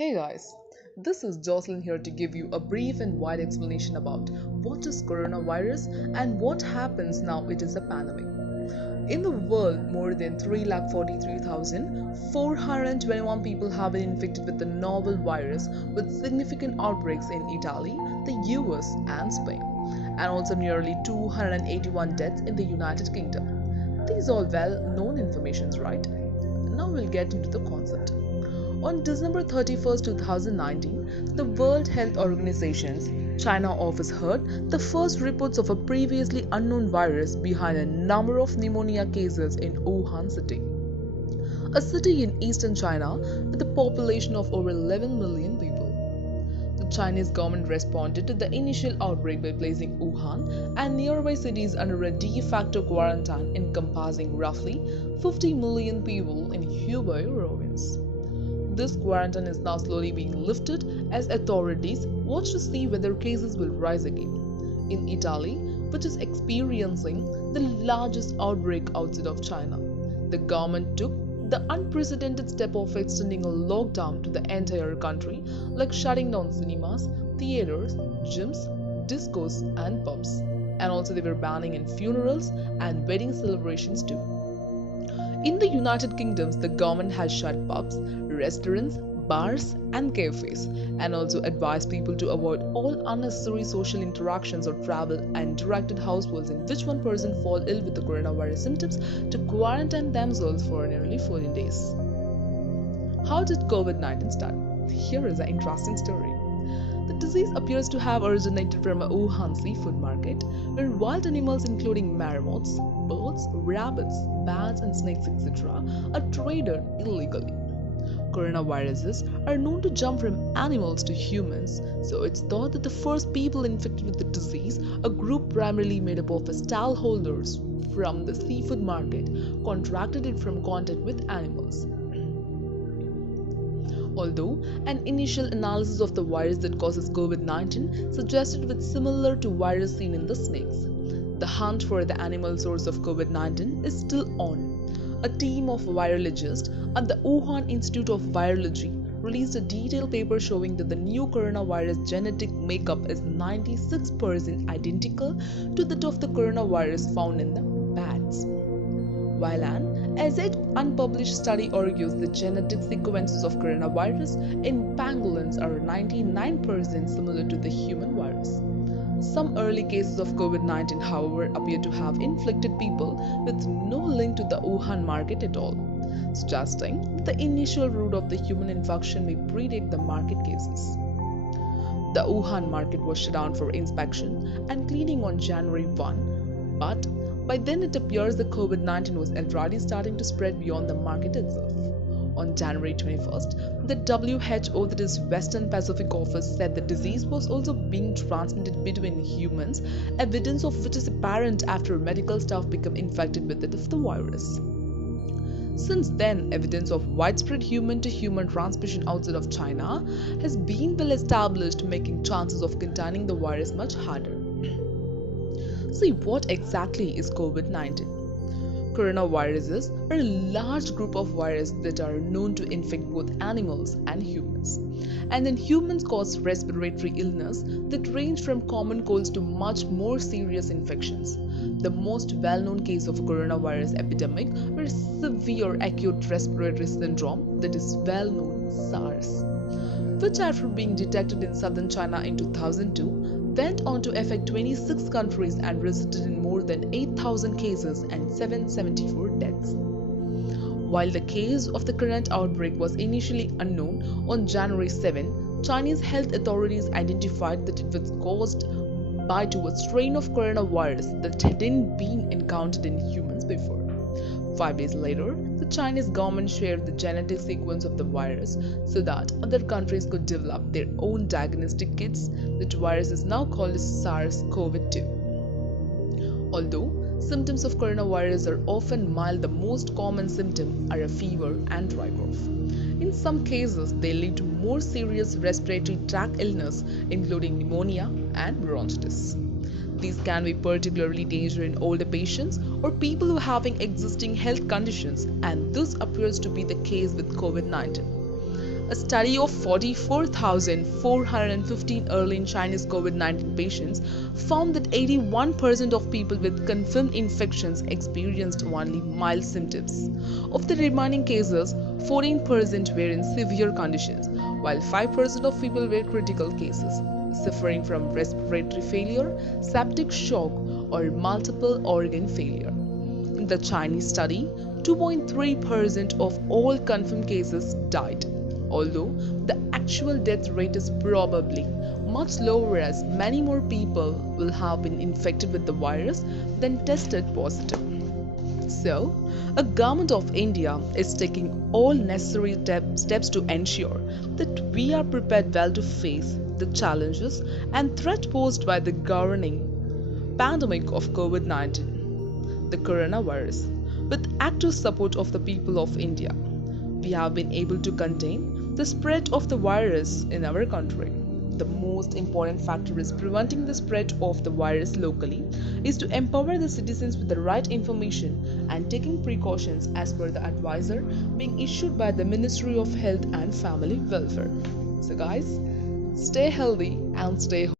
Hey guys, this is Jocelyn here to give you a brief and wide explanation about what is coronavirus and what happens now it is a pandemic. In the world, more than 343,421 people have been infected with the novel virus, with significant outbreaks in Italy, the US, and Spain, and also nearly 281 deaths in the United Kingdom. These are well known informations, right? Now we'll get into the concept. On December 31st, 2019, the World Health Organization's China office heard the first reports of a previously unknown virus behind a number of pneumonia cases in Wuhan city, a city in eastern China with a population of over 11 million people. The Chinese government responded to the initial outbreak by placing Wuhan and nearby cities under a de facto quarantine encompassing roughly 50 million people in Hubei province. This quarantine is now slowly being lifted as authorities watch to see whether cases will rise again. In Italy, which is experiencing the largest outbreak outside of China, the government took the unprecedented step of extending a lockdown to the entire country, like shutting down cinemas, theaters, gyms, discos, and pubs. And also, they were banning in funerals and wedding celebrations too. In the United Kingdom, the government has shut pubs, restaurants, bars, and cafes, and also advised people to avoid all unnecessary social interactions or travel, and directed households in which one person fall ill with the coronavirus symptoms to quarantine themselves for nearly 14 days. How did COVID-19 start? Here is an interesting story. The disease appears to have originated from a Wuhan seafood market where wild animals including marmots, birds, rabbits, bats, and snakes, etc., are traded illegally. Coronaviruses are known to jump from animals to humans, so it's thought that the first people infected with the disease, a group primarily made up of stallholders from the seafood market, contracted it from contact with animals. Although an initial analysis of the virus that causes COVID-19 suggested it's similar to virus seen in the snakes, the hunt for the animal source of COVID-19 is still on. A team of virologists at the Wuhan Institute of Virology released a detailed paper showing that the new coronavirus genetic makeup is 96% identical to that of the coronavirus found in the bats. While an yet unpublished study argues the genetic sequences of coronavirus in pangolins are 99% similar to the human virus. Some early cases of COVID-19, however, appear to have inflicted people with no link to the Wuhan market at all, suggesting that the initial route of the human infection may predate the market cases. The Wuhan market was shut down for inspection and cleaning on January 1, but by then it appears the COVID-19 was already starting to spread beyond the market itself. On January 21st, the WHO, that is Western Pacific Office, said the disease was also being transmitted between humans, evidence of which is apparent after medical staff become infected with it of the virus. Since then, evidence of widespread human-to-human transmission outside of China has been well established, making chances of containing the virus much harder. See, what exactly is COVID-19? Coronaviruses are a large group of viruses that are known to infect both animals and humans. And in humans cause respiratory illness that range from common colds to much more serious infections. The most well-known case of coronavirus epidemic was severe acute respiratory syndrome, that is well known SARS, which after being detected in southern China in 2002 went on to affect 26 countries and resulted in more than 8,000 cases and 774 deaths. While the cause of the current outbreak was initially unknown, on January 7, Chinese health authorities identified that it was caused by a strain of coronavirus that hadn't been encountered in humans before. 5 days later, the Chinese government shared the genetic sequence of the virus so that other countries could develop their own diagnostic kits. The virus is now called as SARS-CoV-2. Although symptoms of coronavirus are often mild, the most common symptoms are a fever and dry cough. In some cases, they lead to more serious respiratory tract illness, including pneumonia and bronchitis. These can be particularly dangerous in older patients or people who are having existing health conditions, and this appears to be the case with COVID-19. A study of 44,415 early Chinese COVID-19 patients found that 81% of people with confirmed infections experienced only mild symptoms. Of the remaining cases, 14% were in severe conditions, while 5% of people were critical cases, suffering from respiratory failure, septic shock, or multiple organ failure. In the Chinese study, 2.3% of all confirmed cases died, although the actual death rate is probably much lower as many more people will have been infected with the virus than tested positive. So, a government of India is taking all necessary steps to ensure that we are prepared well to face the challenges and threat posed by the governing pandemic of COVID-19, the coronavirus. With active support of the people of India, we have been able to contain the spread of the virus in our country. The most important factor is preventing the spread of the virus locally is to empower the citizens with the right information and taking precautions as per the advisor being issued by the Ministry of Health and Family Welfare. So guys, stay healthy and stay home.